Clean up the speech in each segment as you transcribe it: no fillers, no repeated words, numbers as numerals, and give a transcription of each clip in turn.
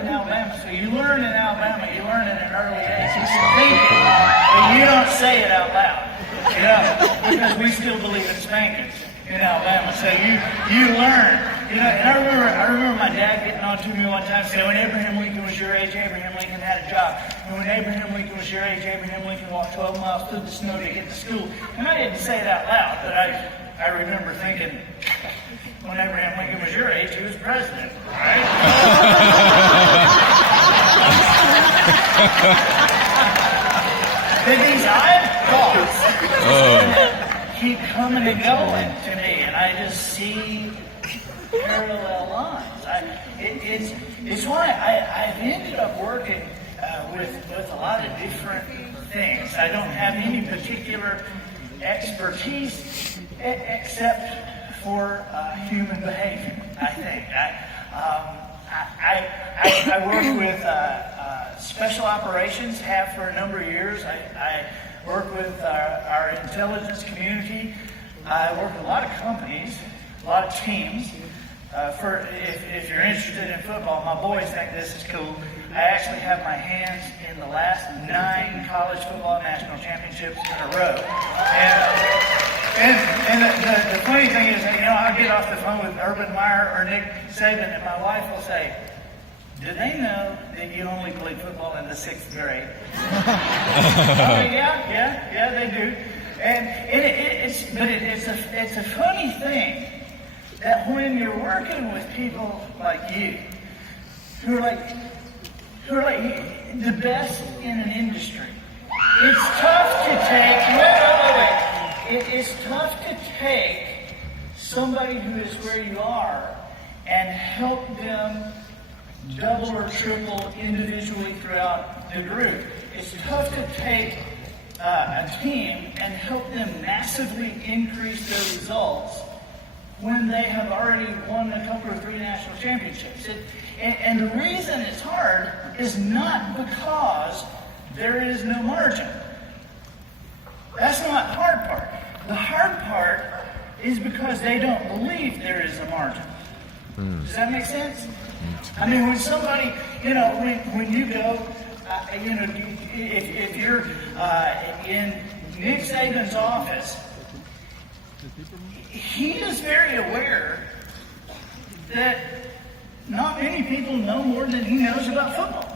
in Alabama, so you learn in Alabama, you learn at an early age. You think it, but you don't say it out loud, you know, because we still believe in spankings in Alabama. So you learn, you know. And I remember my dad getting on to me one time saying, when Abraham Lincoln was your age, Abraham Lincoln had a job. And when Abraham Lincoln was your age, Abraham Lincoln walked 12 miles through the snow to get to school. And I didn't say it out loud, but I remember thinking, when Abraham Lincoln was your age, he was president, right? But these eyeballs keep coming and going to me, and I just see parallel lines. It's why I've ended up working with a lot of different things. I don't have any particular expertise except for human behavior, I think. I work with special operations, have for a number of years. I work with our intelligence community. I work with a lot of companies, a lot of teams. If you're interested in football, my boys think this is cool. I actually have my hands in the last 9 college football national championships in a row. And the funny thing is, you know, I'll get off the phone with Urban Meyer or Nick Saban, and my wife will say, "Do they know that you only played football in the 6th grade?" Yeah, they do. And it's a funny thing that when you're working with people like you, who are like the best in an industry, it's tough to take. It's tough to take somebody who is where you are and help them double or triple individually throughout the group. It's tough to take a team and help them massively increase their results when they have already won a couple or 3 national championships. And the reason it's hard is not because there is no margin. That's not the hard part. The hard part is because they don't believe there is a margin. Does that make sense? I mean, when somebody, you know, when you go, you know, if you're in Nick Saban's office, he is very aware that not many people know more than he knows about football.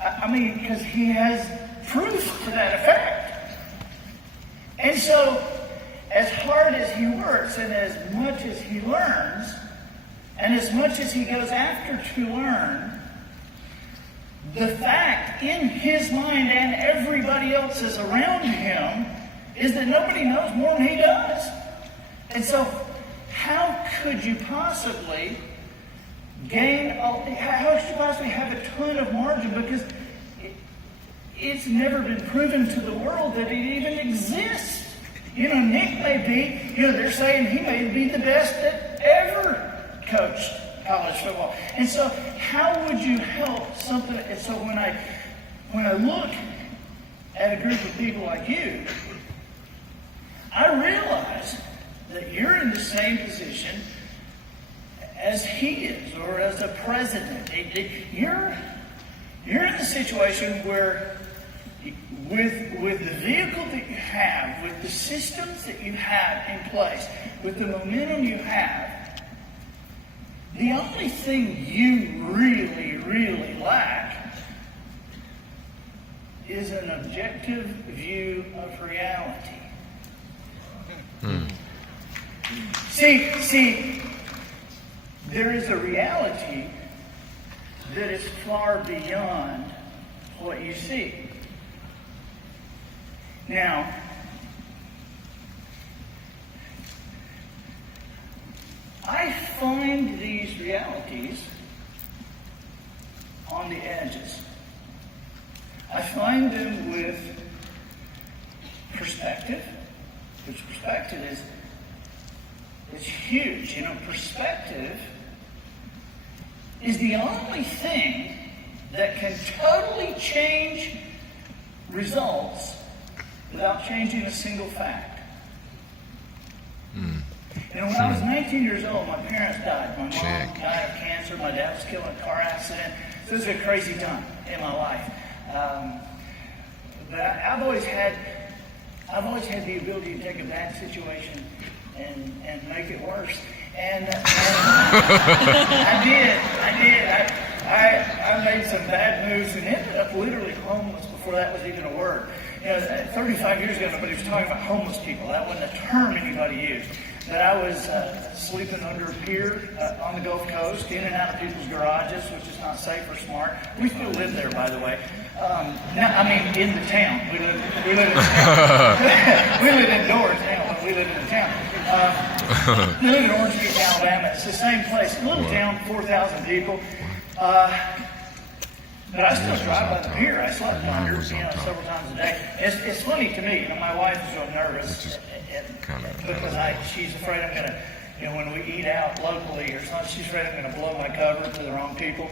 I mean, because he has proof to that effect. And so, as hard as he works and as much as he learns, and as much as he goes after to learn, the fact in his mind and everybody else's around him is that nobody knows more than he does. And so, how could you possibly have a ton of margin? Because it's never been proven to the world that it even exists. You know, Nick may be, you know, they're saying he may be the best that ever coached college football. And so how would you help something? And so when I look at a group of people like you, I realize that you're in the same position as he is, or as a president. You're in the situation where with the vehicle that you have, with the systems that you have in place, with the momentum you have, the only thing you really, really lack is an objective view of reality. See, there is a reality that is far beyond what you see. Now, I find these realities on the edges. I find them with perspective, which perspective is huge. You know, perspective is the only thing that can totally change results without changing a single fact. You know, when I was 19 years old, my parents died. My mom died of cancer. My dad was killed in a car accident. So this was a crazy time in my life. But I've always had the ability to take a bad situation and make it worse. And I did. I made some bad moves and ended up literally homeless before that was even a word. You know, 35 years ago, nobody was talking about homeless people. That wasn't a term anybody used. But I was sleeping under a pier on the Gulf Coast, in and out of people's garages, which is not safe or smart. We still live there, by the way. In the town. We live in town. We live indoors now, but we live in the town. We live in Orange Beach, Alabama. It's the same place. A little town, 4,000 people. But I still drive by the pier. I slept under, several times a day. It's funny to me. My wife is so nervous because she's afraid I'm going to, when we eat out locally or something, she's afraid I'm going to blow my cover to the wrong people.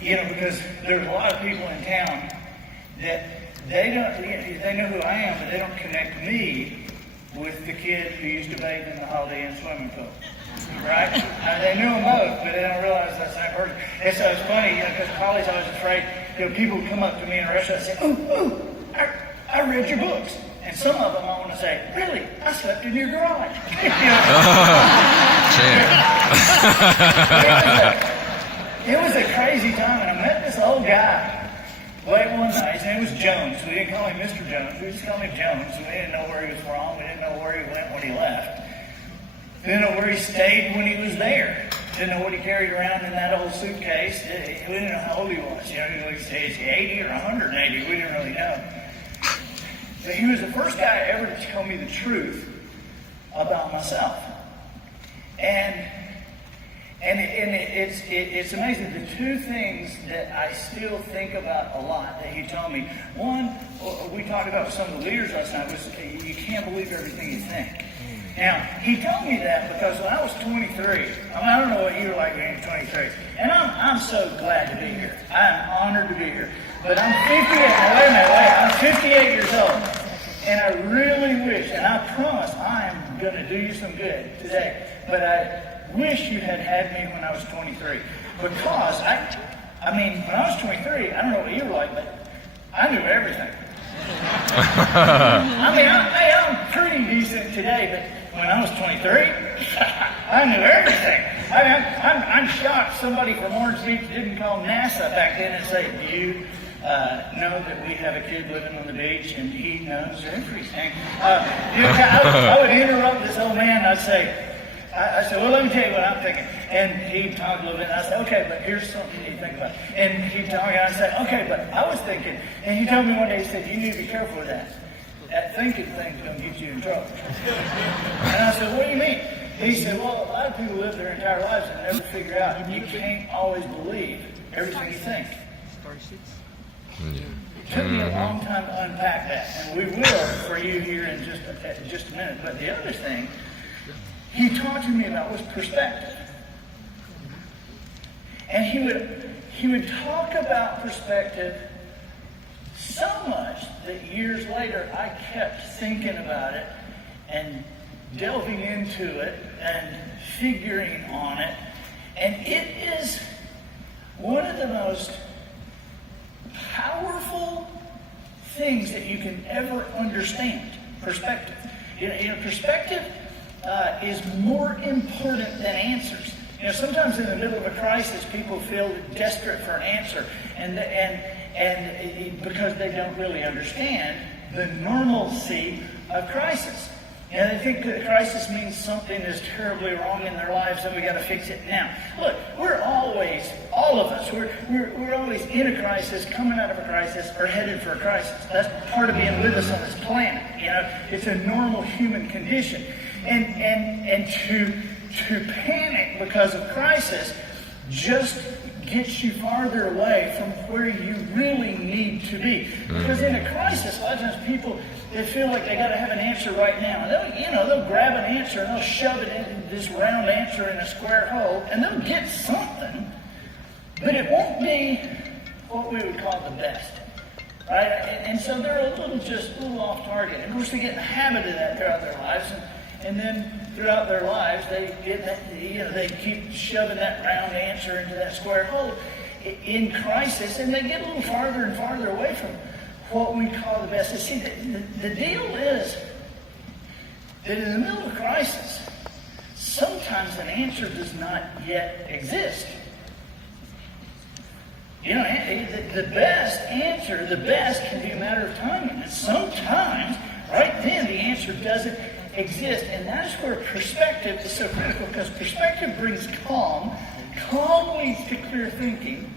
Because there's a lot of people in town that they know who I am, but they don't connect me with the kid who used to bathe in the Holiday Inn swimming pool. Right? They knew them both, but they don't realize that's that person. And so it's funny, because college I was afraid, people would come up to me in a restaurant and say, ooh, I read your books. And some of them I want to say, really? I slept in your garage. It was a crazy time, and I met this old guy late one night. His name was Jones. We didn't call him Mr. Jones. We just called him Jones. We didn't know where he was from. We didn't know where he went when he left. We didn't know where he stayed when he was there. Didn't know what he carried around in that old suitcase. We didn't know how old he was. He was 80 or 180. We didn't really know. But he was the first guy ever to tell me the truth about myself. And it's amazing. The two things that I still think about a lot that he told me. One, we talked about some of the leaders last night, was you can't believe everything you think. Now, he told me that because when I was 23, I don't know what you were like when you were 23, and I'm so glad to be here. I'm honored to be here. But I'm 58, now wait a minute, I'm 58 years old, and I really wish, and I promise I'm going to do you some good today, but I wish you had me when I was 23. Because, when I was 23, I don't know what you were like, but I knew everything. I'm pretty decent today, but when I was 23, I knew everything. I'm shocked somebody from Orange Beach didn't call NASA back then and say, do you know that we have a kid living on the beach and he knows everything? I would interrupt this old man and I'd say, well, let me tell you what I'm thinking. And he'd talk a little bit, and I'd say, okay, but here's something you need to think about. And he'd talk, and I'd say, okay, but I was thinking. And he told me one day, he said, you need to be careful with that. That thinking thing's going to get you in trouble. And I said, what do you mean? He said, well, a lot of people live their entire lives and never figure out. You can't always believe everything you think. It took me a long time to unpack that, and we will for you here in just a minute. But the other thing he talked to me about was perspective. And he would talk about perspective so much that years later I kept thinking about it and delving into it and figuring on it. And it is one of the most powerful things that you can ever understand. Perspective. Perspective is more important than answers. Sometimes in the middle of a crisis, people feel desperate for an answer, and because they don't really understand the normalcy of crisis. They think that crisis means something is terribly wrong in their lives and we got to fix it now. Look, we're always, all of us, we're always in a crisis, coming out of a crisis, or headed for a crisis. That's part of being with us on this planet. It's a normal human condition. And to panic because of crisis just gets you farther away from where you really need to be. Because in a crisis, a lot of times people, they feel like they got to have an answer right now. They'll grab an answer and they'll shove it into this round answer in a square hole, and they'll get something, but it won't be what we would call the best. Right? And so they're a little off target. And of course, they get in the habit of that throughout their lives. And then throughout their lives, they get that, they keep shoving that round answer into that square hole in crisis, and they get a little farther and farther away from what we call the best. And see, the deal is that in the middle of crisis, sometimes an answer does not yet exist. The best answer, the best can be a matter of timing. And sometimes, right then, the answer doesn't exist. And that's where perspective is so critical, because perspective brings calm. Calm leads to clear thinking.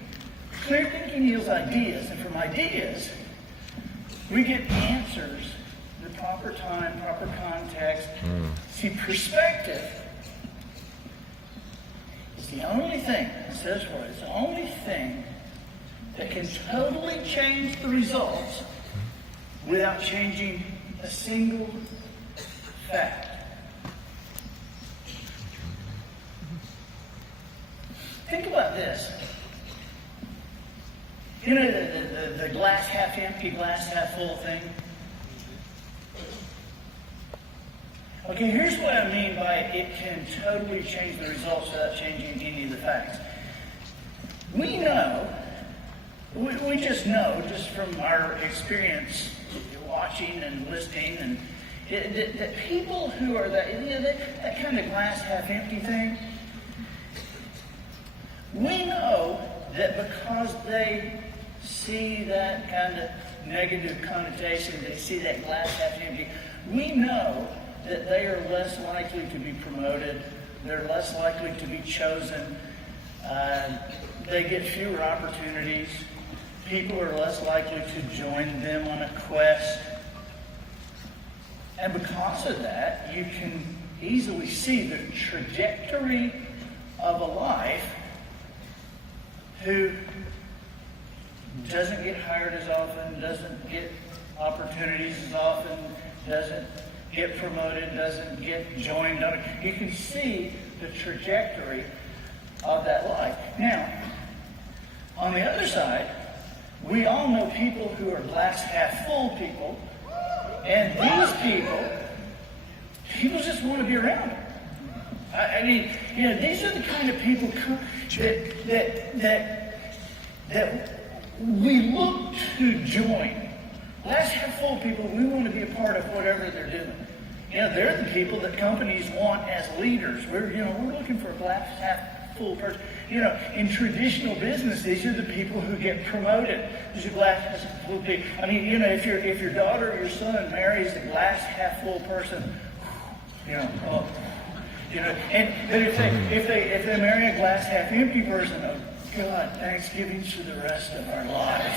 Clear thinking yields ideas. And from ideas, we get answers in the proper time, proper context. See, perspective is the only thing, it says for it, it's the only thing that can totally change the results without changing a single fact. Think about this. You know the glass half empty, glass half full thing? Okay, here's what I mean by it can totally change the results without changing any of the facts. We know, we just know, just from our experience watching and listening, and that people who are that kind of glass half empty thing, we know that because they see that kind of negative connotation, they see that glass half empty, we know that they are less likely to be promoted, they're less likely to be chosen, they get fewer opportunities, people are less likely to join them on a quest. And because of that, you can easily see the trajectory of a life who doesn't get hired as often, doesn't get opportunities as often, doesn't get promoted, doesn't get joined on it. You can see the trajectory of that life. Now, on the other side, we all know people who are glass half full people, and these people just want to be around them. I mean, these are the kind of people that we look to join. Glass half full people, we want to be a part of whatever they're doing. They're the people that companies want as leaders. We're looking for a glass half full person. In traditional business, these are the people who get promoted. These are glass half full people. I mean, if your daughter or your son marries a glass half full person, but if they marry a glass half empty person, oh God, Thanksgiving's for the rest of our lives.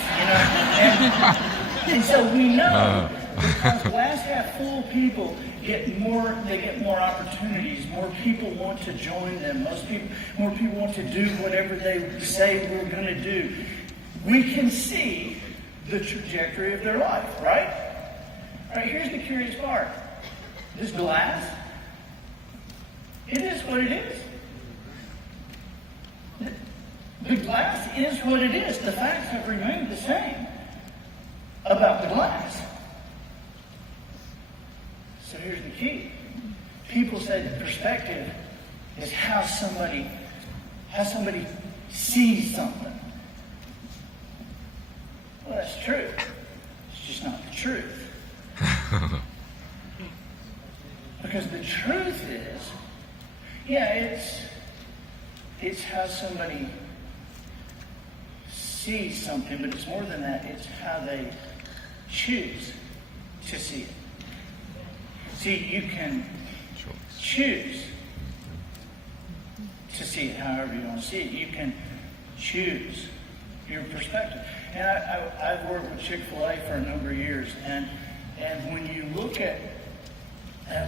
And so we know because glass half full people get more opportunities. More people want to join them. More people want to do whatever they say we're going to do. We can see the trajectory of their life, right? All right, here's the curious part. This glass, it is what it is. The glass is what it is. The facts have remained the same about the glass. So here's the key. People say that perspective is how somebody sees something. Well, that's true. It's just not the truth. Because the truth is, it's how somebody sees something, but it's more than that. It's how they choose to see it. See, you can choose to see it however you want to see it. You can choose your perspective. And I've worked with Chick-fil-A for a number of years, and when you look at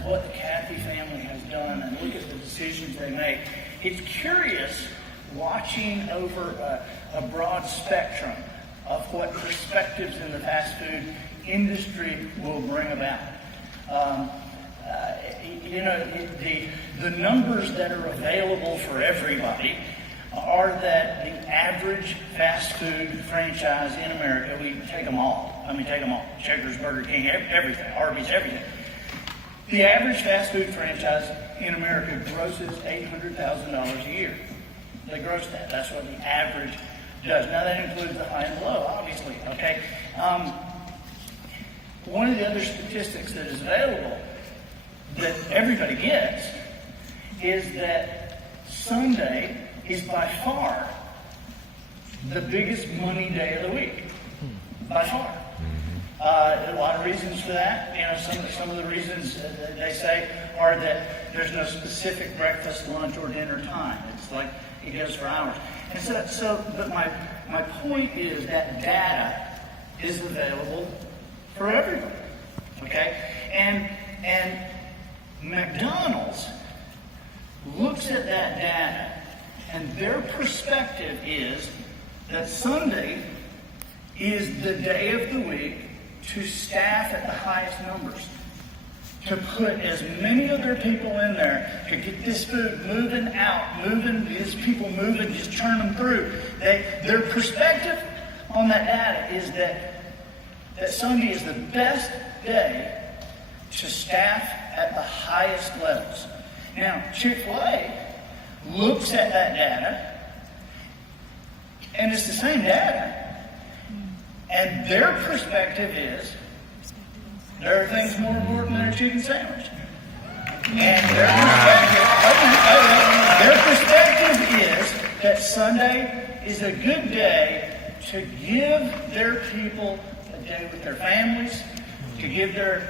what the Cathy family has done and look at the decisions they make, it's curious watching over a broad spectrum of what perspectives in the fast food industry will bring about. The numbers that are available for everybody are that the average fast food franchise in America, we take them all. Take them all. Checkers, Burger King, everything, Arby's, everything. The average fast food franchise in America grosses $800,000 a year. They gross that. That's what the average does. Now that includes the high and the low, obviously. Okay. One of the other statistics that is available that everybody gets is that Sunday is by far the biggest money day of the week. By far. A lot of reasons for that. You know, some of the reasons they say are that there's no specific breakfast, lunch, or dinner time. It's like it goes for hours. And but my point is that data is available for everybody. Okay? And McDonald's looks at that data, and their perspective is that Sunday is the day of the week to staff at the highest numbers, to put as many of their people in there, to get this food moving out, these people moving, just turn them through. Their perspective on that data is that Sunday is the best day to staff at the highest levels. Now, Chick-fil-A looks at that data, and it's the same data, and their perspective is there are things more important than a chicken sandwich. And their perspective is that Sunday is a good day to give their people a day with their families, to give their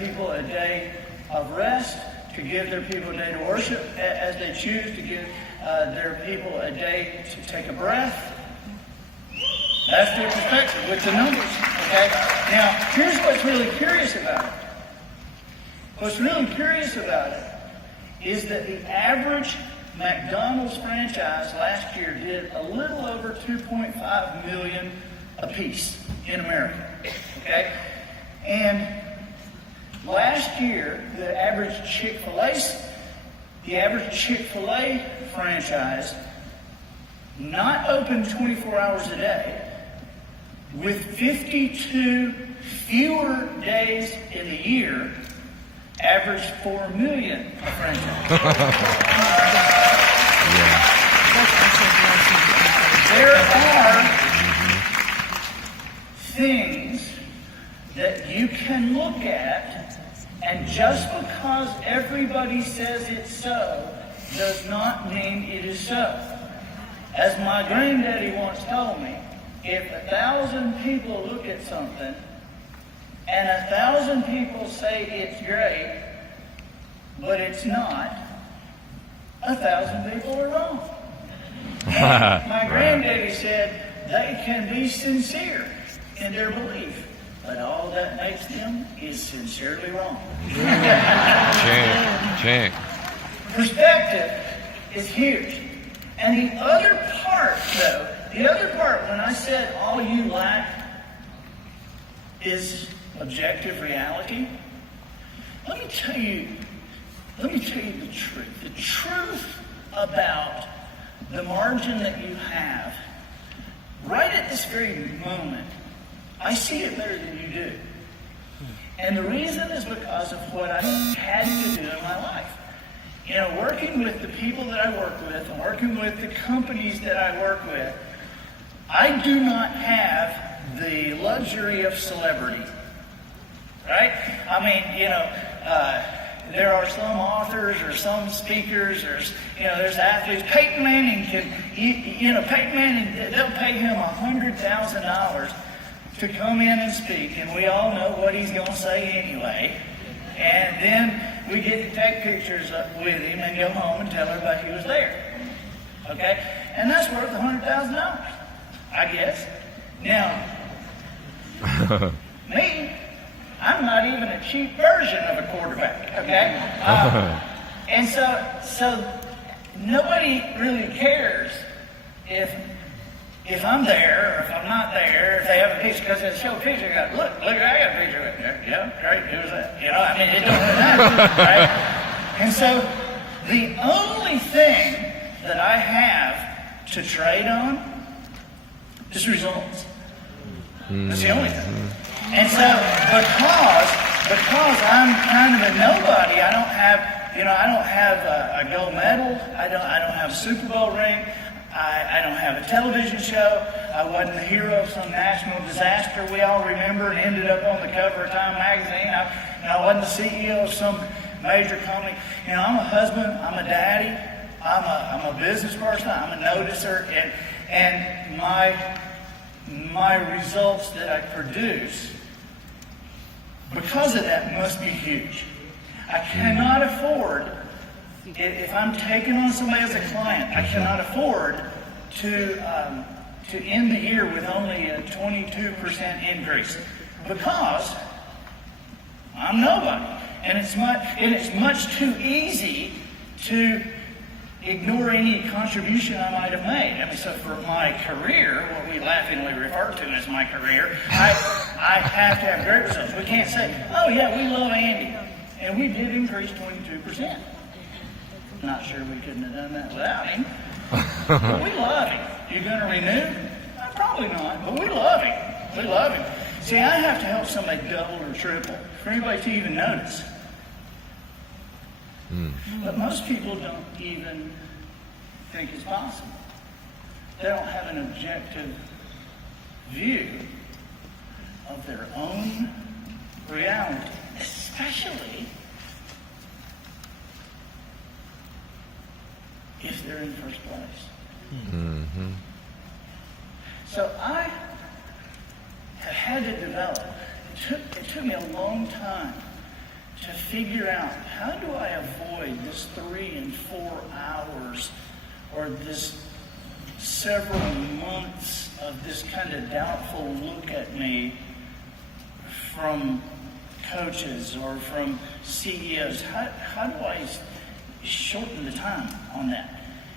people a day of rest, to give their people a day to worship as they choose, to give their people a day to take a breath. That's their perspective with the numbers. Okay? Now, here's what's really curious about it. What's really curious about it is that the average McDonald's franchise last year did a little over $2.5 million apiece in America. Okay? And last year, the average Chick-fil-A franchise, not open 24 hours a day, with 52 fewer days in the year, averaged $4 million a franchise. There are things that you can look at, and just because everybody says it's so, does not mean it is so. As my granddaddy once told me, if 1,000 people look at something and 1,000 people say it's great, but it's not, 1,000 people are wrong. And my granddaddy said they can be sincere in their belief, but all that makes them is sincerely wrong. Check. Perspective is huge. And the other part, when I said all you lack is objective reality, let me tell you the truth. The truth about the margin that you have, right at this very moment, I see it better than you do. And the reason is because of what I had to do in my life. You know, working with the people that I work with and working with the companies that I work with, I do not have the luxury of celebrity, right? I mean, you know, there are some authors or some speakers or, you know, there's athletes. Peyton Manning Peyton Manning, they'll pay him $100,000 to come in and speak, and we all know what he's going to say anyway. And then we get to take pictures with him and go home and tell everybody he was there. Okay? And that's worth $100,000, I guess. Now, me, I'm not even a cheap version of a quarterback. Okay? And so nobody really cares if I'm there or if I'm not there, if they have a picture, because they show a picture, I got, look, I got a picture of it. Yeah, great, who was that? You know, I mean, it don't really matter, right? And so the only thing that I have to trade on is results. That's the only thing. And so because I'm kind of a nobody, I don't have I don't have a gold medal. I don't have a Super Bowl ring. I don't have a television show. I wasn't the hero of some national disaster we all remember and ended up on the cover of Time magazine. I wasn't the CEO of some major company. I'm a husband. I'm a daddy. I'm a business person. I'm a noticer, and my results that I produce because of that must be huge. I cannot afford, if I'm taking on somebody as a client, I cannot afford to end the year with only a 22% increase because I'm nobody, and it's much too easy to ignore any contribution I might have made. So for my career, what we laughingly refer to as my career, I have to have great results. We can't say, oh yeah, we love Andy. And we did increase 22%. Not sure we couldn't have done that without him. But we love him. You going to renew? Probably not, but we love him. We love him. See, I have to help somebody double or triple for anybody to even notice. But most people don't even think it's possible. They don't have an objective view of their own reality, especially if they're in first place. Mm-hmm. So I have had to develop. It took me a long time to figure out, how do I avoid this 3 and 4 hours or this several months of this kind of doubtful look at me from coaches or from CEOs? How do I shorten the time on that?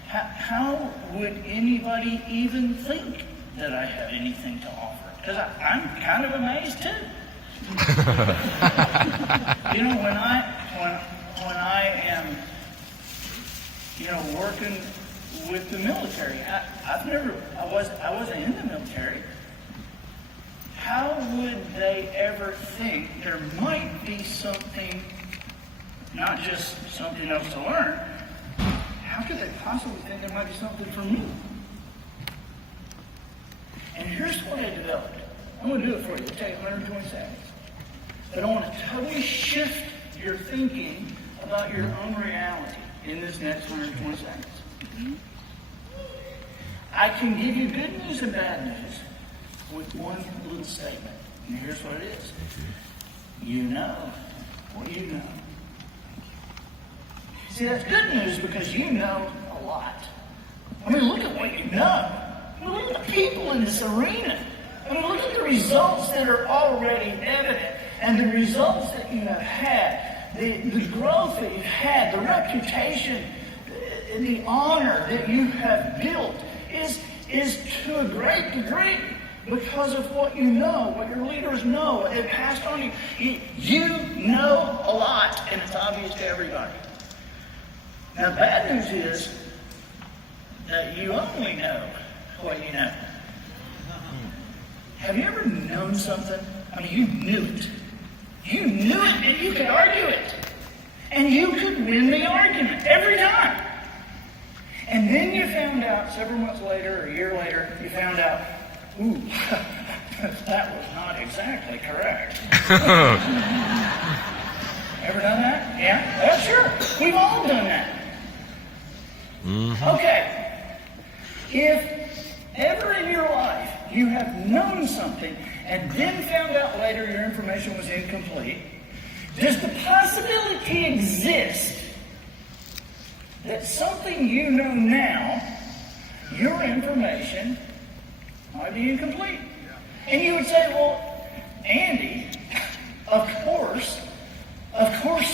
How would anybody even think that I have anything to offer? Because I'm kind of amazed too. When I am, working with the military, I wasn't in the military. How would they ever think there might be something, not just something else to learn? How could they possibly think there might be something for me? And here's what I developed. I'm going to do it for you. It'll take 120 seconds. But I want to totally shift your thinking about your own reality in this next 120 seconds. Mm-hmm. I can give you good news and bad news with one little statement. And here's what it is. You know what you know. See, that's good news because you know a lot. Look at what you know. Look at the people in this arena. Look at the results that are already evident and the results that you have had, the growth that you've had, the reputation, the honor that you have built is to a great degree because of what you know, what your leaders know, what they've passed on you. You know a lot, and it's obvious to everybody. Now, the bad news is that you only know what you know. Have you ever known something? You knew it. You knew it, and you could argue it. And you could win the argument every time. And then you found out several months later or a year later, you found out, ooh, that was not exactly correct. Ever done that? Yeah? Well, sure. We've all done that. Mm-hmm. Okay. If ever in your life you have known something and then found out later your information was incomplete, does the possibility exist that something you know now, your information might be incomplete? And you would say, well, Andy, of course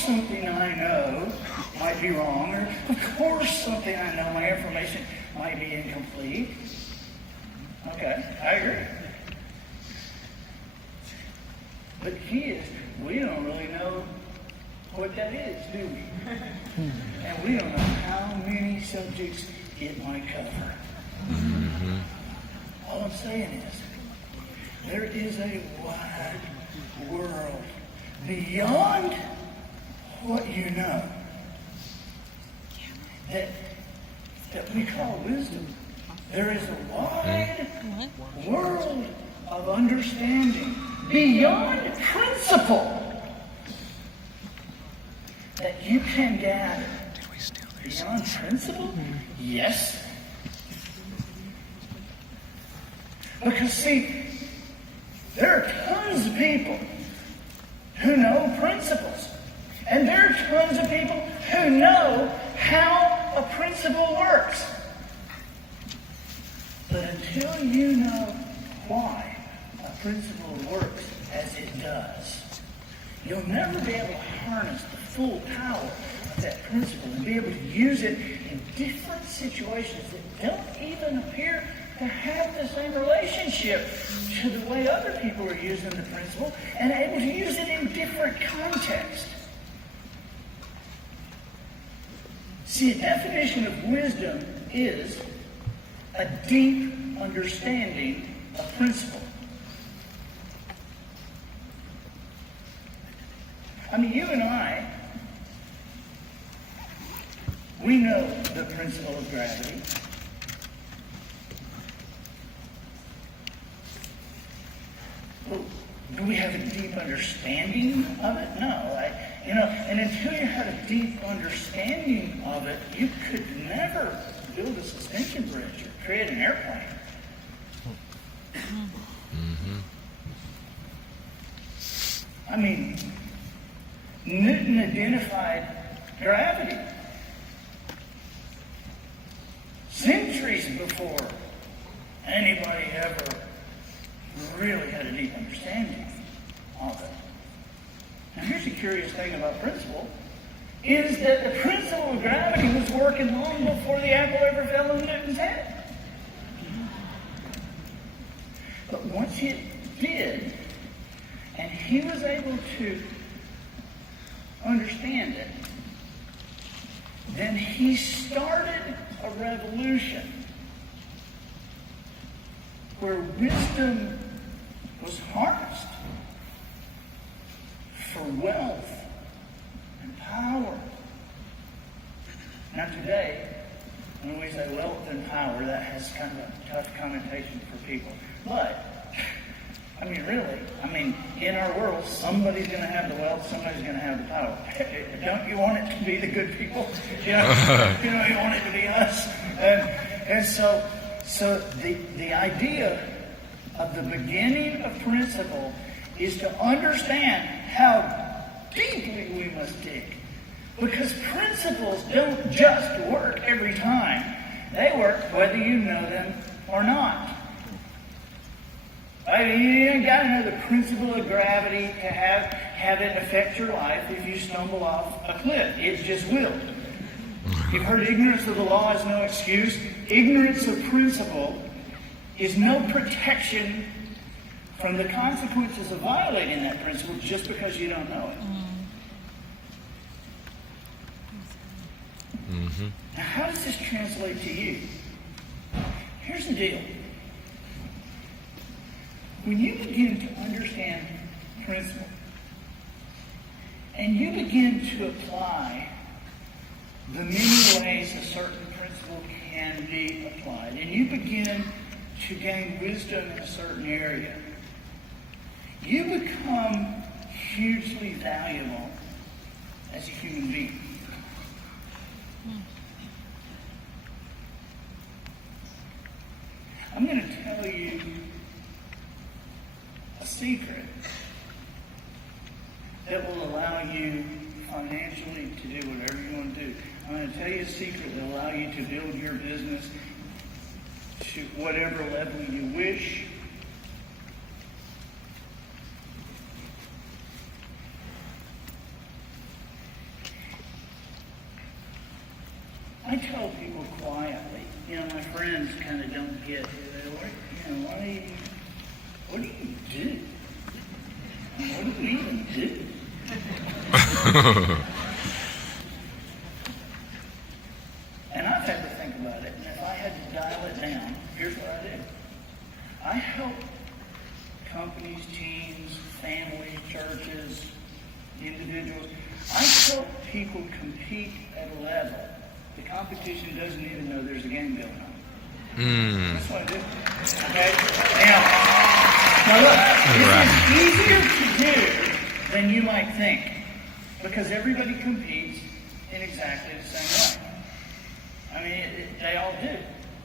something I know might be wrong, or of course something I know, my information might be incomplete. Okay, I agree. But the key is, we don't really know what that is, do we? And we don't know how many subjects it might cover. Mm-hmm. All I'm saying is, there is a wide world beyond what you know. that we call wisdom. There is a wide world of understanding beyond principle that you can gather. Beyond principle? Yes. Because see, there are tons of people who know principles. And there are tons of people who know how a principle works. But until you know why a principle works as it does, you'll never be able to harness the full power of that principle and be able to use it in different situations that don't even appear to have the same relationship to the way other people are using the principle, and able to use it in different contexts. See, a definition of wisdom is a deep understanding of principle. I mean, you and I, we know the principle of gravity. Well, do we have a deep understanding of it? No. And until you had a deep understanding of it, you could never build a suspension bridge or create an airplane. I mean, Newton identified gravity centuries before anybody ever really had a deep understanding of it. Now here's the curious thing about principle, is that the principle of gravity was working long before the apple ever fell on Newton's head. But once it did, and he was able to understand it, then he started a revolution where wisdom was harnessed for wealth and power. Now today, when we say wealth and power, that has kind of a tough connotation for people. But, I mean, really, in our world, somebody's going to have the wealth, somebody's going to have the power. Don't you want it to be the good people? You want it to be us. And so the idea of the beginning of principle is to understand how deeply we must dig. Because principles don't just work every time. They work whether you know them or not. You ain't got to know the principle of gravity to have it affect your life if you stumble off a cliff. It just will. You've heard ignorance of the law is no excuse. Ignorance of principle is no protection from the consequences of violating that principle just because you don't know it. Now, how does this translate to you? Here's the deal. When you begin to understand principle, and you begin to apply the many ways a certain principle can be applied, and you begin to gain wisdom in a certain area, you become hugely valuable as a human being. I'm going to tell you a secret that will allow you financially to do whatever you want to do. I'm going to tell you a secret that will allow you to build your business to whatever level you wish. I tell people quietly, my friends kind of don't get it. What do you do? What do you even do? And I've had to think about it, and if I had to dial it down, here's what I do. I help companies, teams, families, churches, individuals. I help people compete at a level the competition doesn't even know there's a game going on. That's what I do. Okay? Now look, this is easier to do than you might think, because everybody competes in exactly the same way. I mean, they all do.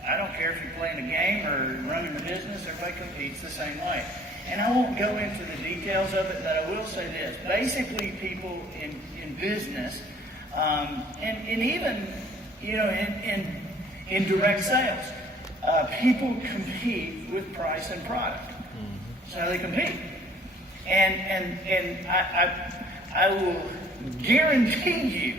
I don't care if you're playing a game or running a business, everybody competes the same way. And I won't go into the details of it, but I will say this. Basically, people in business, and even, in direct sales, people compete with price and product. That's how they compete. And I will guarantee you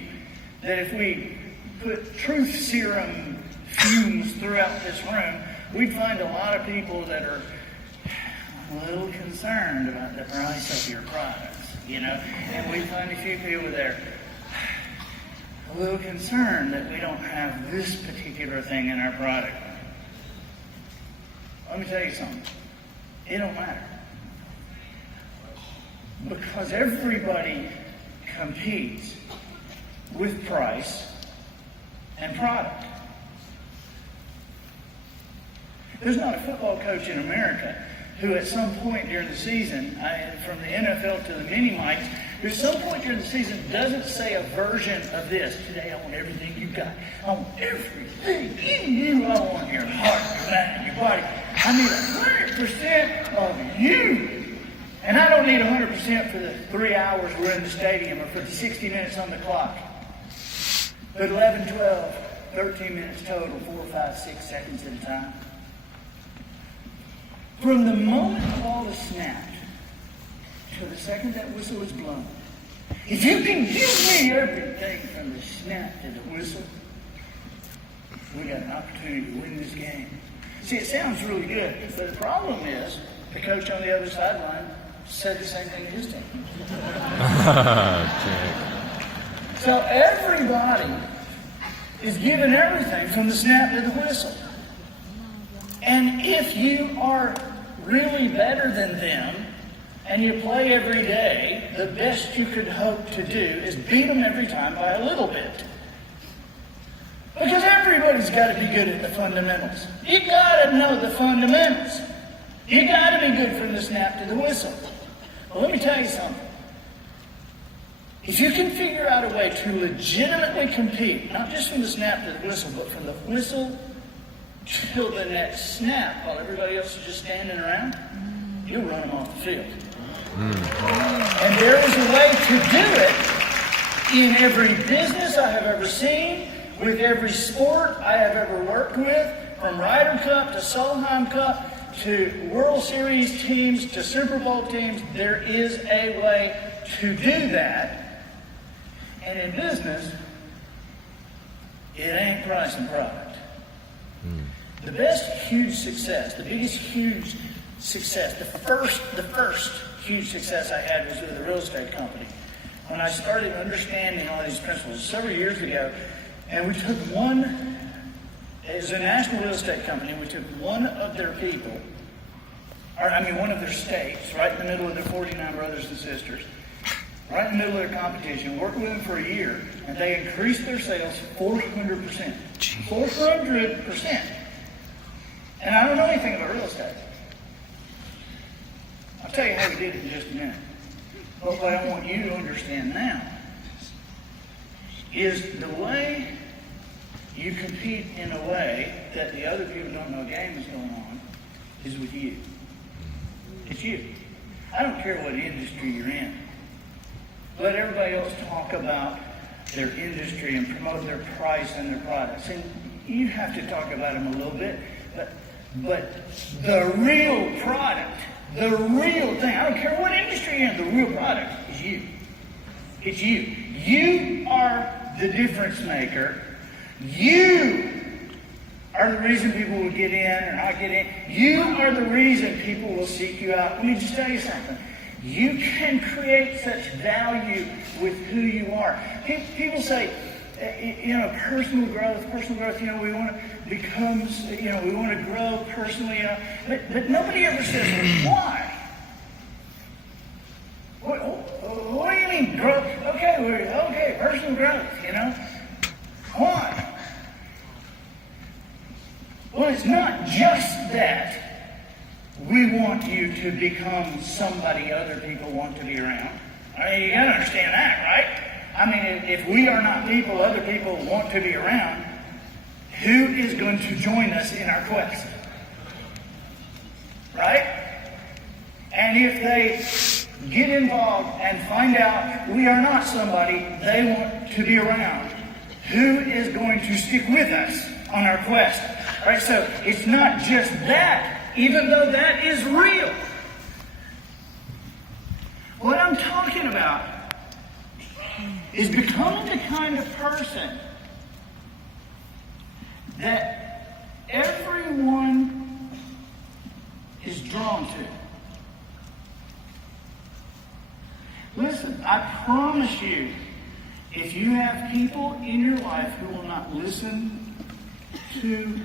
that if we put truth serum fumes throughout this room, we'd find a lot of people that are a little concerned about the price of your products, and we'd find a few people that are a little concerned that we don't have this particular thing in our product. Let me tell you something. It don't matter. Because everybody competes with price and product. There's not a football coach in America who at some point during the season, from the NFL to the mini-mics, who at some point during the season doesn't say a version of this. Today I want everything you got. I want everything in you. I want your heart, your mind, your body. I need 100% of you. And I don't need 100% for the 3 hours we're in the stadium or for the 60 minutes on the clock. But 11, 12, 13 minutes total, 4, 5, 6 seconds at a time. From the moment the ball is snapped to the second that whistle is blown, if you can give me everything from the snap to the whistle, we got an opportunity to win this game. See, it sounds really good, but the problem is the coach on the other sideline said the same thing to his team. So everybody is given everything from the snap to the whistle. And if you are really better than them and you play every day, the best you could hope to do is beat them every time by a little bit. Because everybody's got to be good at the fundamentals. You got to know the fundamentals. You got to be good from the snap to the whistle. Well, let me tell you something. If you can figure out a way to legitimately compete, not just from the snap to the whistle, but from the whistle till the next snap, while everybody else is just standing around, you'll run them off the field. And there is a way to do it in every business I have ever seen, with every sport I have ever worked with, from Ryder Cup to Solheim Cup to World Series teams to Super Bowl teams. There is a way to do that. And in business, it ain't price and product. The best huge success, the biggest huge success, the first huge success I had was with a real estate company. When I started understanding all these principles several years ago, and we took one, it was a national real estate company, we took one of their people, one of their states, right in the middle of their 49 brothers and sisters, right in the middle of their competition, worked with them for a year, and they increased their sales 400%. 400%. And I don't know anything about real estate. I'll tell you how we did it in just a minute. But what I want you to understand now is the way you compete in a way that the other people don't know a game is going on is with you. It's you. I don't care what industry you're in. Let everybody else talk about their industry and promote their price and their products. And you have to talk about them a little bit, but the real product, the real thing, I don't care what industry you're in, the real product is you. It's you. You are the difference maker. You are the reason people will get in or not get in. You are the reason people will seek you out. Let me just tell you something. You can create such value with who you are. People say, personal growth, we want to become, we want to grow personally, but nobody ever says, why? What do you mean, growth? Okay, personal growth, Why? it's not just that we want you to become somebody other people want to be around. I mean, you gotta understand that, right? I mean, if we are not people other people want to be around, who is going to join us in our quest? Right? And if they get involved and find out we are not somebody they want to be around, who is going to stick with us on our quest? Right? So it's not just that, even though that is real. What I'm talking about is becoming the kind of person that everyone is drawn to. Listen, I promise you, if you have people in your life who will not listen to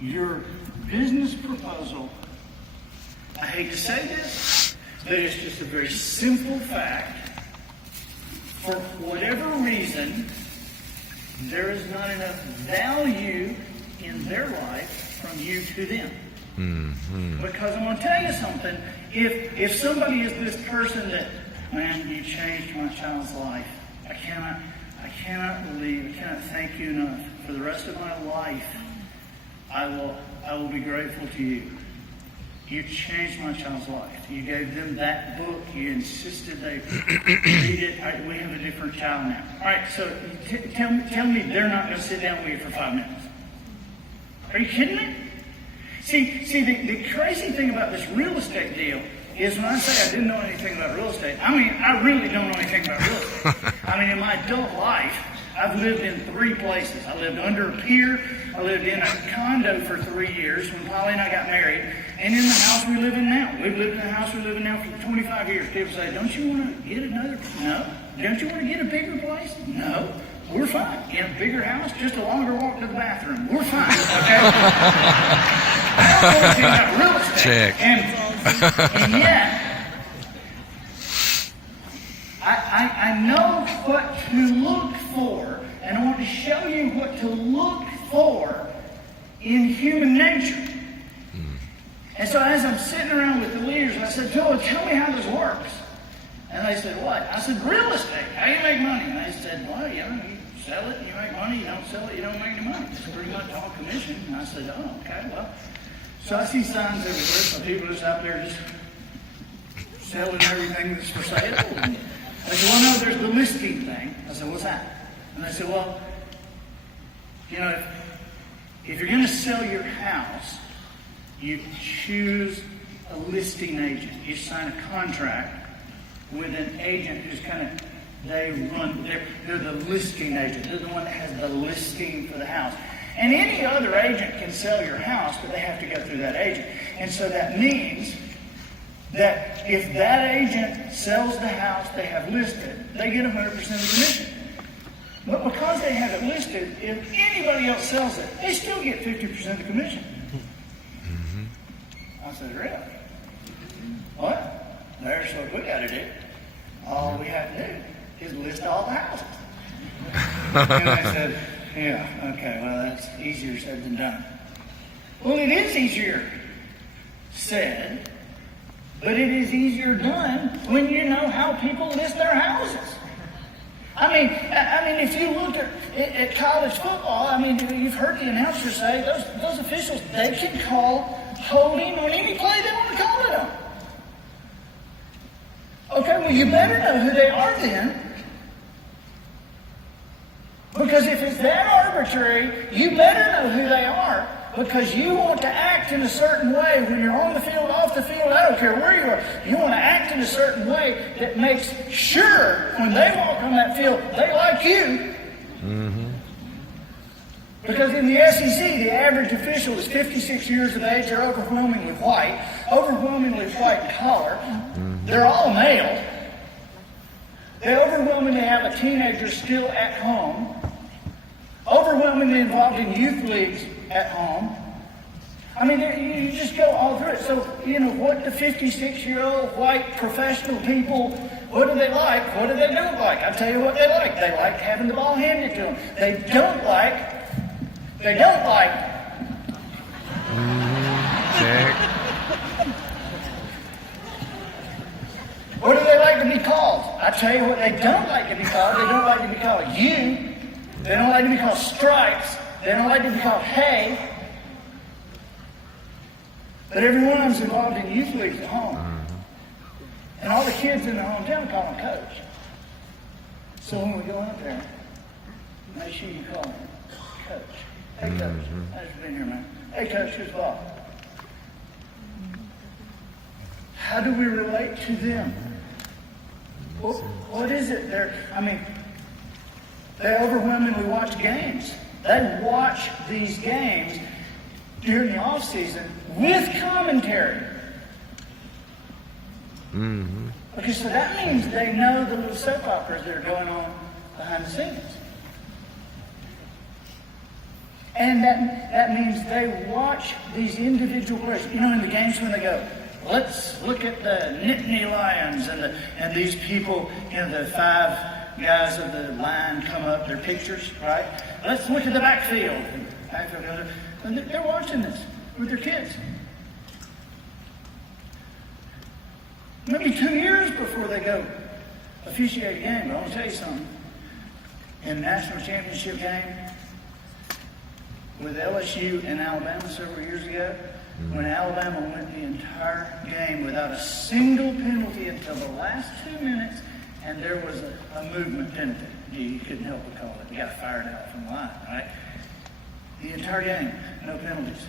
your business proposal, I hate to say this, but it's just a very simple fact. For whatever reason, there is not enough value in their life from you to them. Mm-hmm. Because I'm going to tell you something. If somebody is this person that, man, you changed my child's life. I cannot believe, I cannot thank you enough. For the rest of my life, I will be grateful to you. You changed my child's life. You gave them that book. You insisted they read it. We have a different child now. All right, so tell me they're not going to sit down with you for 5 minutes. Are you kidding me? See, the crazy thing about this real estate deal is when I say I didn't know anything about real estate, I mean, I really don't know anything about real estate. I mean, in my adult life, I've lived in 3 places. I lived under a pier. I lived in a condo for 3 years when Polly and I got married. And in the house we live in now. We've lived in the house we live in now for 25 years. People say, don't you want to get another? No. Don't you want to get a bigger place? No. We're fine. In a bigger house, just a longer walk to the bathroom. We're fine. Okay? I don't know anything about real estate. Check. And yet, I know what to look for, and I want to show you what to look for in human nature. And so as I'm sitting around with the leaders, I said, Joe, tell me how this works. And they said, what? I said, real estate. How do you make money? And they said, well, you sell it, you make money. You don't sell it, you don't make any money. It's pretty much all commission. And I said, oh, okay, well. So I see signs everywhere, so people just out there just selling everything that's for sale. And I said, well, no, there's the listing thing. I said, what's that? And they said, well, you know, if you're going to sell your house, you choose a listing agent. You sign a contract with an agent who's they're the listing agent. They're the one that has the listing for the house. And any other agent can sell your house, but they have to go through that agent. And so that means that if that agent sells the house they have listed, they get 100% of the commission. But because they have it listed, if anybody else sells it, they still get 50% of the commission. I said, really? What? There's what we got to do. All we have to do is list all the houses. And I said, yeah, okay, well, that's easier said than done. Well, it is easier said, but it is easier done when you know how people list their houses. I mean, if you look at college football, I mean, you've heard the announcers say those officials, they can call holding on any play they want to call it on. Okay, well, you better know who they are then. Because if it's that arbitrary, you better know who they are, because you want to act in a certain way when you're on the field, off the field, I don't care where you are. You want to act in a certain way that makes sure when they walk on that field, they like you. Mm-hmm. Because in the SEC, the average official is 56 years of age. They're overwhelmingly white in color. Mm-hmm. They're all male. They overwhelmingly have a teenager still at home. Overwhelmingly involved in youth leagues at home. I mean, you just go all through it. So, you know, what the 56-year-old white professional people, what do they like? What do they don't like? I'll tell you what they like. They like having the ball handed to them. They don't like What do they like to be called? I tell you what they don't like to be called. They don't like to be called you. They don't like to be called stripes. They don't like to be called hay. But every one of them's involved in youth leagues at home. And all the kids in their hometown call him coach. So when we go out there, make sure you call him coach. Hey coach, thanks for being here, man. Hey coach, who's ball? How do we relate to them? What is it? They overwhelmingly watch games. They watch these games during the off season with commentary. Okay, so that means they know the little soap operas that are going on behind the scenes. And that means they watch these individual players. You know, in the games when they go, let's look at the Nittany Lions and these people, you know, the 5 guys of the line come up, their pictures, right? Let's look at the backfield. And they're watching this with their kids. Maybe 2 years before they go officiate a game. But I want to tell you something. In a national championship game with LSU and Alabama several years ago, when Alabama went the entire game without a single penalty until the last 2 minutes, and there was a movement penalty. You couldn't help but call it. You got fired out from the line, right? The entire game, no penalties.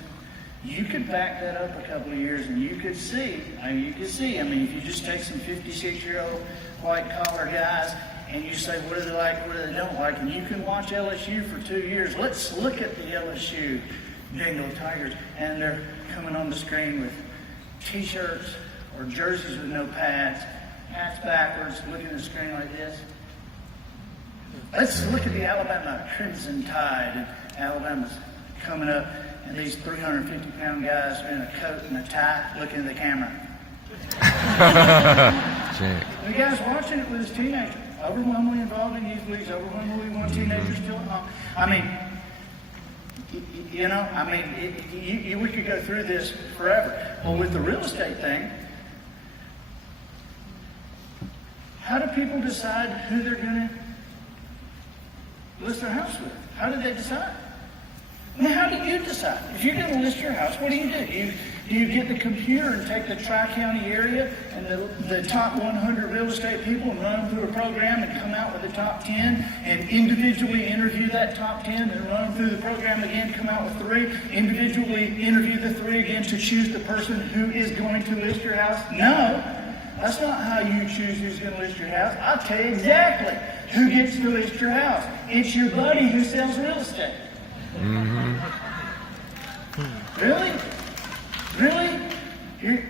You could back that up a couple of years and you could see, I mean, if you just take some 56-year-old white-collar guys and you say, what do they like, what do they don't like, and you can watch LSU for 2 years. Let's look at the LSU Bengal Tigers, and they're coming on the screen with T-shirts or jerseys with no pads, hats backwards, looking at the screen like this. Let's look at the Alabama Crimson Tide, and Alabama's coming up, and these 350-pound guys are in a coat and a tie looking at the camera. The guy's watching it with his teenager, overwhelmingly involved in youth leagues, overwhelmingly want teenagers still at home. I mean, we could go through this forever. Well, with the real estate thing, how do people decide who they're going to list their house with? How do they decide? I mean, how do you decide? If you're going to list your house, what do? Do you get the computer and take the Tri-County area and the top 100 real estate people and run them through a program and come out with the top 10 and individually interview that top 10 and run them through the program again, come out with 3, individually interview the 3 again to choose the person who is going to list your house? No, that's not how you choose who's going to list your house. I'll tell you exactly who gets to list your house. It's your buddy who sells real estate. Really? Really? You're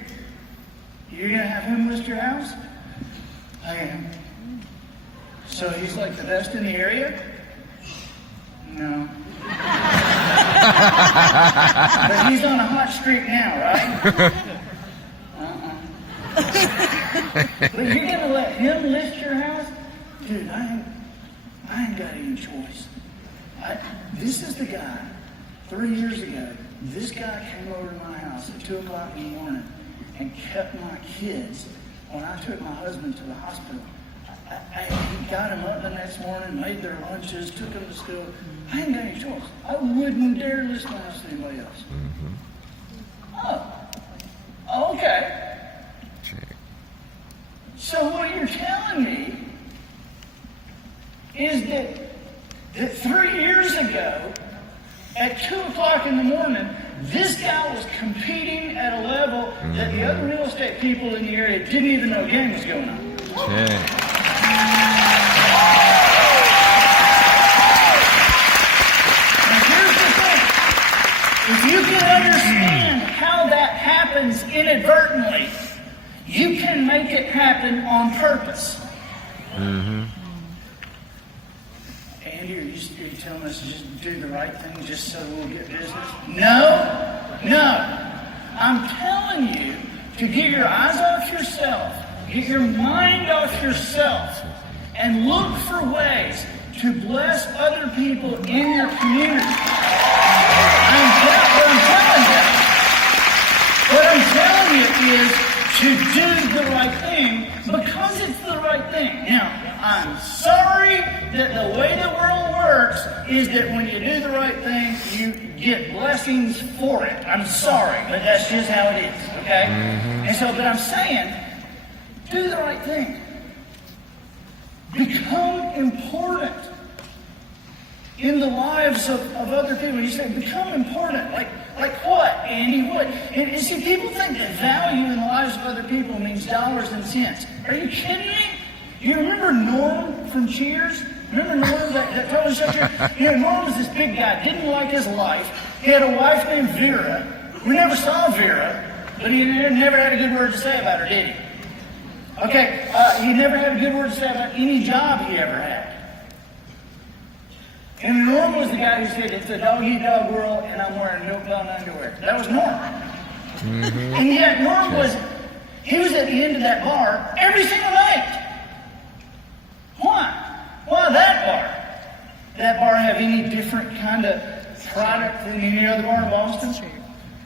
going to have him list your house? I am. So he's like the best in the area? No. But he's on a hot streak now, right? But you're going to let him list your house? Dude, I ain't got any choice. This is the guy, 3 years ago, this guy came over to my house at 2 o'clock in the morning and kept my kids when I took my husband to the hospital. He got them up the next morning, made their lunches, took them to school. I ain't got any choice. I wouldn't dare list my house to anybody else. Oh, okay. So what you're telling me is that 3 years ago, at 2 o'clock in the morning, this guy was competing at a level that the other real estate people in the area didn't even know a game was going on. Now here's the thing. If you can understand how that happens inadvertently, you can make it happen on purpose. Andy, are you telling us to just do the right thing just so we'll get business? No. I'm telling you to get your eyes off yourself, get your mind off yourself, and look for ways to bless other people in your community. I'm telling you. I'm telling you is to do the right thing because it's the right thing. Now, I'm sorry that the way the world works is that when you do the right thing, you get blessings for it. I'm sorry, but that's just how it is, okay? And so, but I'm saying, do the right thing. Become important in the lives of other people. You say, become important. Like what, Andy? What? And see, people think that value in the lives of other people means dollars and cents. Are you kidding me? You remember Norm from Cheers? Remember Norm, that told us that? You know, Norm was this big guy, didn't like his life. He had a wife named Vera. We never saw Vera, but he never had a good word to say about her, did he? Okay, he never had a good word to say about any job he ever had. And Norm was the guy who said, it's a dog-eat-dog world, and I'm wearing milk-bone underwear. That was Norm. And yet Norm he was at the end of that bar every single night. Why? Why that bar? That bar have any different kind of product than any other bar in Boston?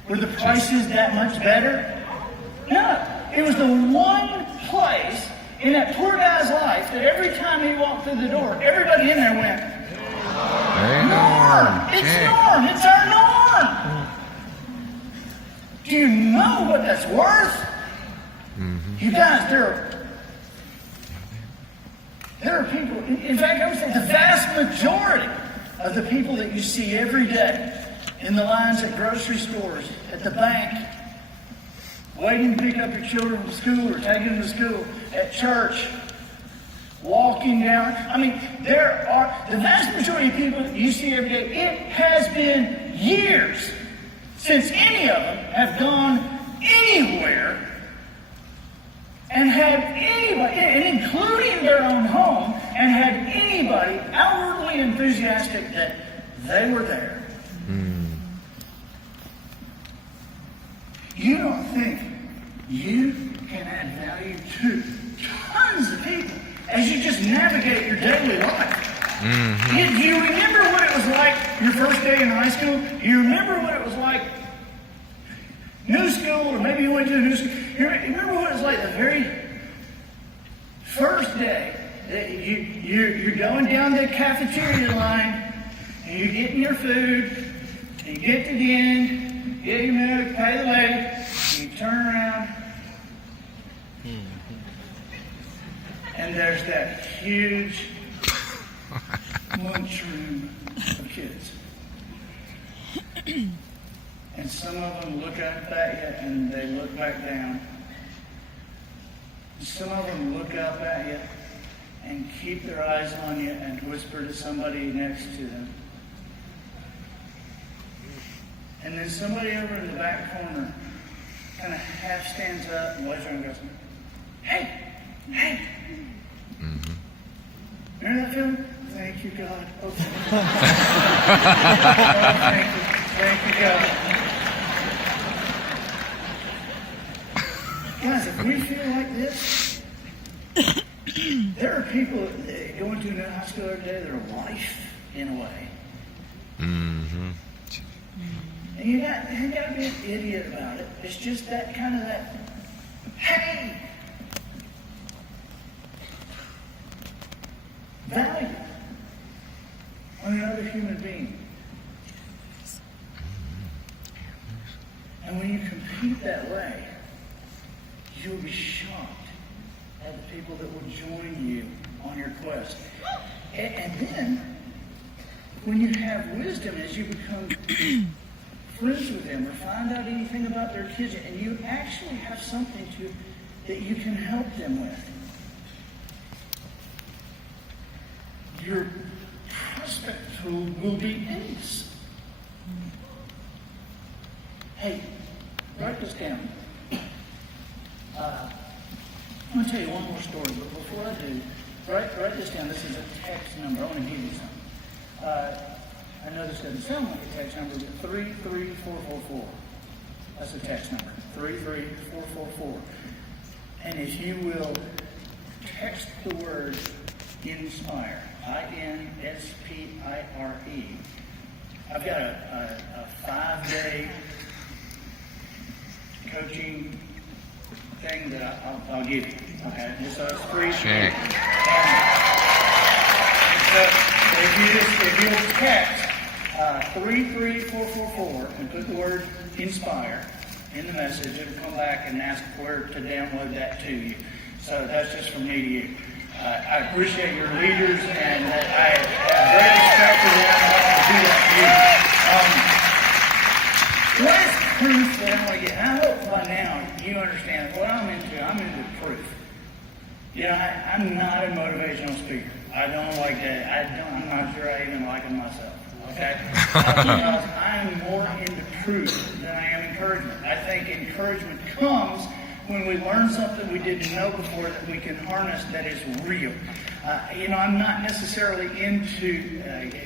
Were the prices that much better? No. It was the one place in that poor guy's life that every time he walked through the door, everybody in there went, Norm! It's Norm! It's our Norm! Do you know what that's worth? You guys, there are people, in fact, I would say the vast majority of the people that you see every day in the lines at grocery stores, at the bank, waiting to pick up your children from school or taking them to school, at church, walking down. I mean, there are the vast majority of people you see every day. It has been years since any of them have gone anywhere and had anybody, and including their own home, and had anybody outwardly enthusiastic that they were there. You don't think you can add value to tons of people as you just navigate your daily life. Do you remember what it was like your first day in high school? Do you remember what it was like new school, or maybe you went to a new school? You remember what it was like the very first day that you're going down the cafeteria line and you're getting your food, and you get to the end, get your milk, pay the lady, and you turn around, and there's that huge lunchroom of kids. And some of them look up at you and they look back down. And some of them look up at you and keep their eyes on you and whisper to somebody next to them. And then somebody over in the back corner kind of half stands up and waves around and goes, hey! Remember that feeling? Thank you, God. Okay. Thank you, God. Guys, if we feel like this, there are people that go into a new high school every day that are life in a way. And you ain't got to be an idiot about it. It's just that kind of that, hey! Value on another human being. And when you compete that way, you'll be shocked at the people that will join you on your quest. And then, when you have wisdom as you become friends with them or find out anything about their kids, and you actually have something that you can help them with, your prospect pool will be endless. Hey, write this down. I'm going to tell you one more story, but before I do, write this down. This is a text number. I want to give you something. I know this doesn't sound like a text number, but 33444. That's a text number, 33444. And if you will text the word INSPIRE, INSPIRE. I've got a 5-day coaching thing that I'll give you. Okay, so it's free. Check. So if you text 33444 and put the word inspire in the message, it'll come back and ask where to download that to you. So that's just from me to you. I appreciate your leaders, and I have great respect for them, and I want to do that for you. What is proof that I want to get? And I hope by now you understand what I'm into. I'm into proof. You know, I'm not a motivational speaker. I don't like that. I'm not sure I even like them myself. Okay? Because I'm more into proof than I am encouragement. I think encouragement comes when we learn something we didn't know before that we can harness that is real. You know, I'm not necessarily into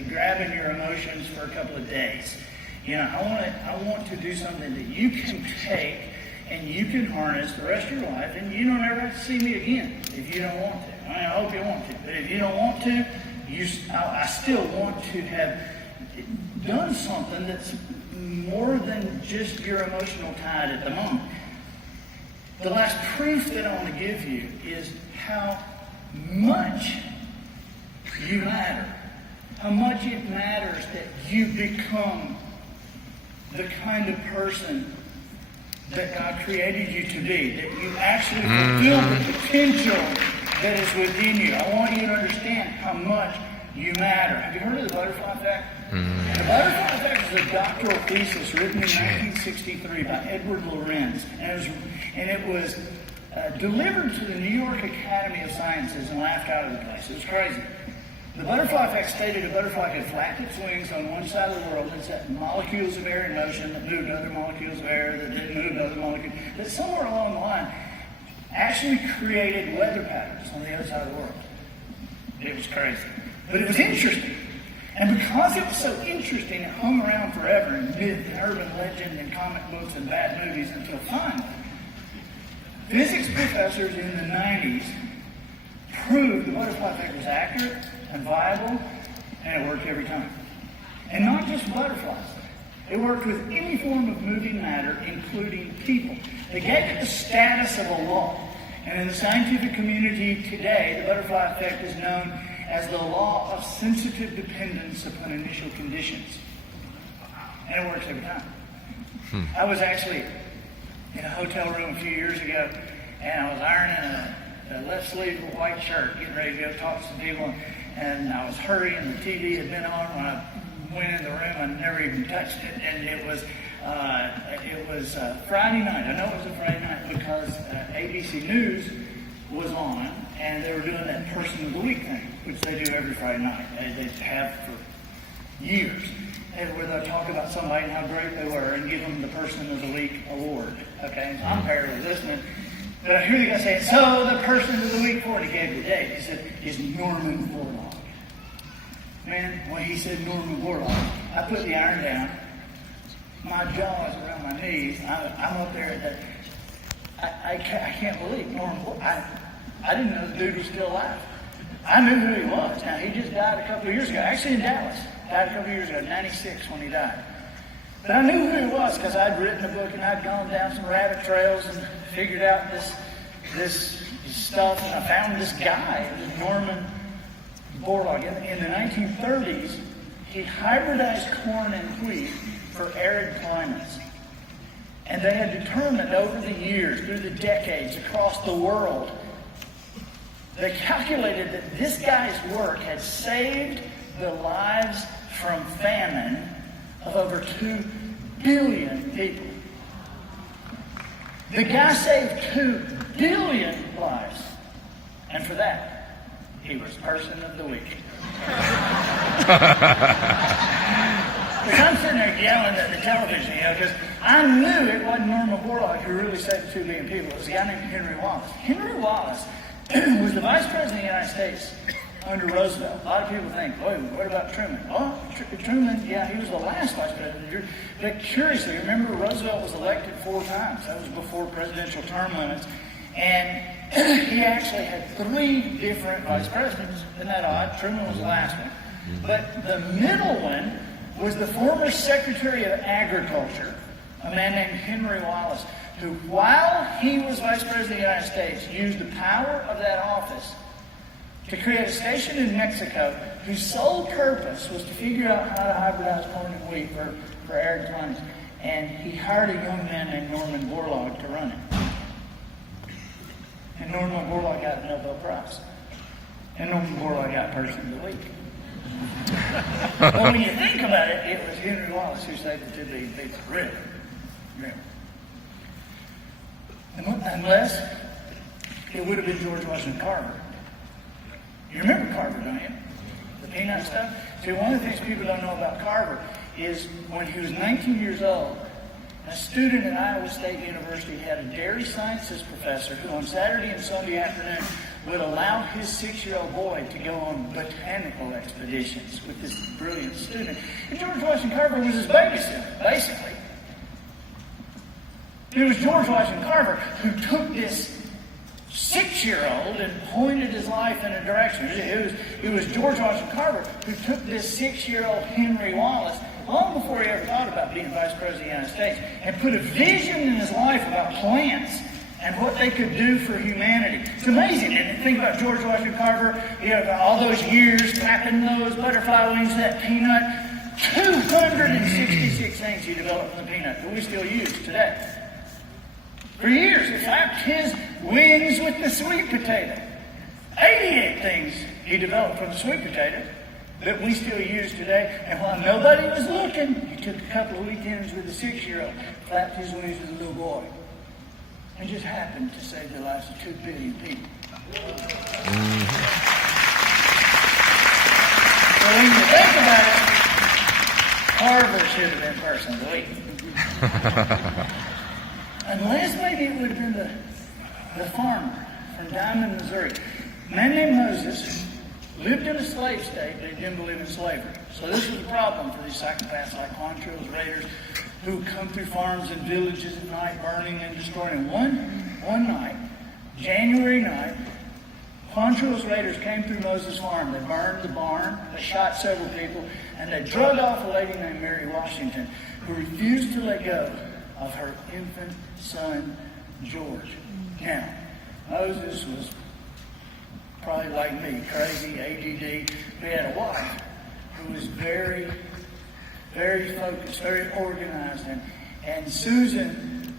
grabbing your emotions for a couple of days. You know, I want to do something that you can take and you can harness the rest of your life, and you don't ever have to see me again if you don't want to. I mean, I hope you want to, but if you don't want to, I still want to have done something that's more than just your emotional tide at the moment. The last proof that I want to give you is how much you matter. How much it matters that you become the kind of person that God created you to be, that you actually fulfill the potential that is within you. I want you to understand how much you matter. Have you heard of the butterfly effect? The butterfly effect is a doctoral thesis written in 1963 by Edward Lorenz, and it was delivered to the New York Academy of Sciences and laughed out of the place. It was crazy. The butterfly effect stated a butterfly could flap its wings on one side of the world and set molecules of air in motion that moved other molecules of air that didn't move other molecules, that somewhere along the line actually created weather patterns on the other side of the world. It was crazy. But it was interesting. And because it was so interesting, it hung around forever in myth and urban legend and comic books and bad movies until finally, physics professors in the 90s proved the butterfly effect was accurate and viable, and it worked every time. And not just butterflies. It worked with any form of moving matter, including people. They gave it the status of a law. And in the scientific community today, the butterfly effect is known as the law of sensitive dependence upon initial conditions. And it works every time. I was actually in a hotel room a few years ago, and I was ironing a left sleeve of a white shirt, getting ready to go talk to some people, and I was hurrying. The TV had been on when I went in the room. I never even touched it, and it was Friday night. I know it was a Friday night because ABC News was on, and they were doing that Person of the Week thing, which they do every Friday night. They have for years, and where they'll talk about somebody and how great they were and give them the Person of the Week award. Okay, so I'm barely listening. But I hear the guy say, so the Person of the Week for it, he gave the date. He said, is Norman Borlaug. Man, when he said Norman Borlaug, I put the iron down. My jaw is around my knees. I'm up there at that. I can't believe Norman Borlaug. I didn't know the dude was still alive. I knew who he was. Now, he just died a couple of years ago. Actually in Dallas. Died a couple of years ago, 96 when he died. But I knew who he was because I'd written a book and I'd gone down some rabbit trails and figured out this stuff, and I found this guy, Norman Borlaug. In the 1930s, he hybridized corn and wheat for arid climates. And they had determined over the years, through the decades, across the world, they calculated that this guy's work had saved the lives from famine of over 2 billion people. The guy saved 2 billion lives. And for that, he was Person of the Week. Because I'm sitting there yelling at the television, because I knew it wasn't Norman Borlaug who really saved 2 billion people. It was a guy named Henry Wallace. Henry Wallace was the Vice President of the United States under Roosevelt. A lot of people think, oh, what about Truman? Oh, Truman, yeah, he was the last Vice President. But curiously, remember Roosevelt was elected 4 times. That was before presidential term limits. And he actually had 3 different Vice Presidents. Isn't that odd? Truman was the last one. But the middle one was the former Secretary of Agriculture, a man named Henry Wallace, who, while he was Vice President of the United States, used the power of that office to create a station in Mexico whose sole purpose was to figure out how to hybridize corn and wheat for arid climates. And he hired a young man named Norman Borlaug to run it. And Norman Borlaug got the Nobel Prize. And Norman Borlaug got Person of the Week. But when you think about it, it was Henry Wallace who saved the 2 billion people. Really. Unless it would have been George Washington Carver. You remember Carver, don't you? The peanut stuff? See, one of the things people don't know about Carver is when he was 19 years old, a student at Iowa State University had a dairy sciences professor who on Saturday and Sunday afternoon would allow his 6-year-old boy to go on botanical expeditions with this brilliant student. And George Washington Carver was his babysitter, basically. It was George Washington Carver who took this 6-year-old and pointed his life in a direction. It was George Washington Carver who took this 6-year-old Henry Wallace, long before he ever thought about being Vice President of the United States, and put a vision in his life about plants and what they could do for humanity. It's amazing, isn't it? Think about George Washington Carver, all those years flapping those butterfly wings, that peanut. 266 things he developed from the peanut that we still use today. For years, he flapped his wings with the sweet potato. 88 things he developed from the sweet potato that we still use today. And while nobody was looking, he took a couple of weekends with a 6-year-old, flapped his wings with a little boy, and just happened to save the lives of 2 billion people. So when you think about it, Carver should have been Person of the Week. Unless maybe it would have been the farmer from Diamond, Missouri. A man named Moses lived in a slave state, but he didn't believe in slavery. So this was a problem for these psychopaths like Quantrill's raiders who come through farms and villages at night, burning and destroying. One night, January night, Quantrill's raiders came through Moses' farm. They burned the barn, they shot several people, and they drug off a lady named Mary Washington, who refused to let go of her infant son, George. Now, Moses was probably like me, crazy, ADD. He had a wife who was very, very focused, very organized. And Susan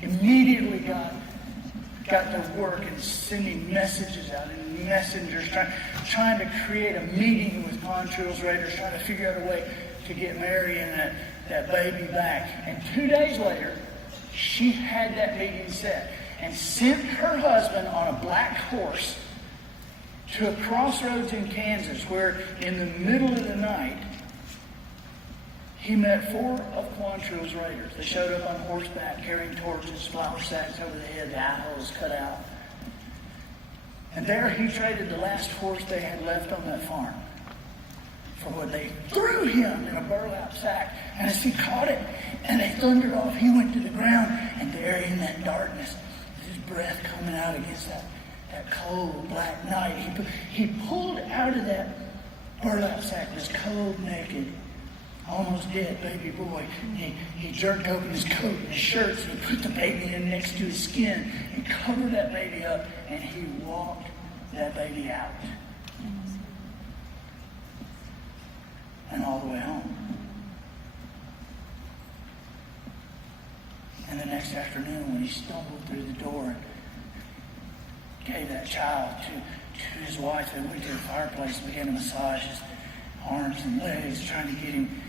immediately got to work and sending messages out in messengers, trying to create a meeting with Quantrill's raiders, trying to figure out a way to get Mary and that baby back. And 2 days later, she had that meeting set and sent her husband on a black horse to a crossroads in Kansas where in the middle of the night he met 4 of Quantrill's raiders. They showed up on horseback carrying torches, flour sacks over the head, the eye holes cut out. And there he traded the last horse they had left on that farm for what they threw him in a burlap sack. And as he caught it and they thundered off, he went to the ground, and there in that darkness, his breath coming out against that cold black night, he pulled out of that burlap sack this cold, naked, almost dead baby boy. He jerked open his coat and his shirts, and he put the baby in next to his skin and covered that baby up, and he walked that baby out. And all the way home. And the next afternoon, when he stumbled through the door and gave that child to his wife, they went to the fireplace and began to massage his arms and legs, trying to get him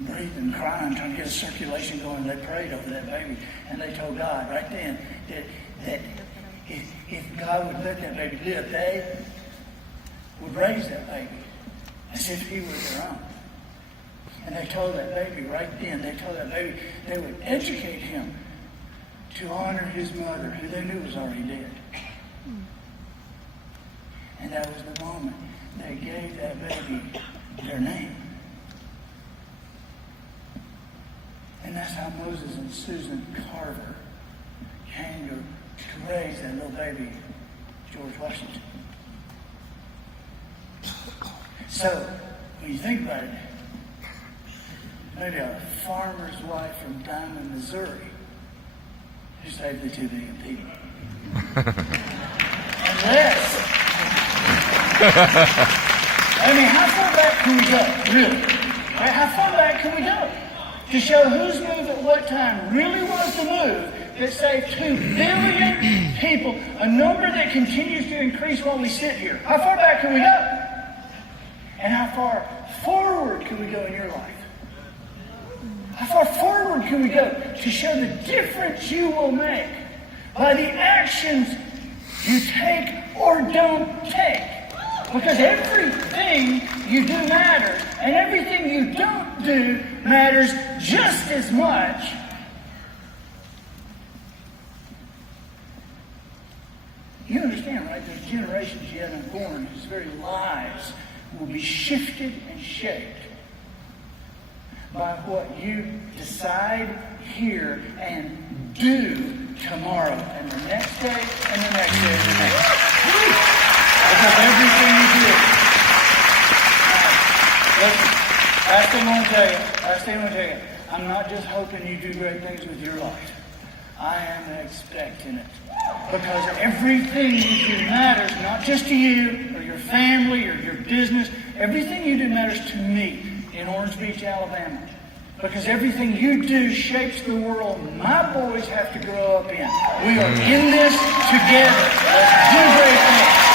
breathing, crying, trying to get his circulation going. They prayed over that baby, and they told God right then that if God would let that baby live, they would raise that baby as if he were their own. And they told that baby right then, they would educate him to honor his mother, who they knew was already dead. And that was the moment they gave that baby their name. And that's how Moses and Susan Carver came to raise that little baby, George Washington. So, when you think about it, maybe a farmer's wife from Diamond, Missouri, to save the 2 billion people. Unless, I mean, how far back can we go, really? Right? How far back can we go? To show whose move at what time really was the move that saved 2 billion people, a number that continues to increase while we sit here. How far back can we go? And how far forward can we go in your life? How far forward can we go to show the difference you will make by the actions you take or don't take? Because everything you do matters, and everything you don't do matters just as much. You understand, right? There's generations yet unborn whose very lives will be shifted and shaped by what you decide here and do tomorrow and the next day and the next day and the next day. Because everything you do. Listen, last thing I want to tell you, I'm not just hoping you do great things with your life. I am expecting it. Because everything you do matters not just to you or your family or your business. Everything you do matters to me in Orange Beach, Alabama. Because everything you do shapes the world my boys have to grow up in. We are in this together. Let's do great things.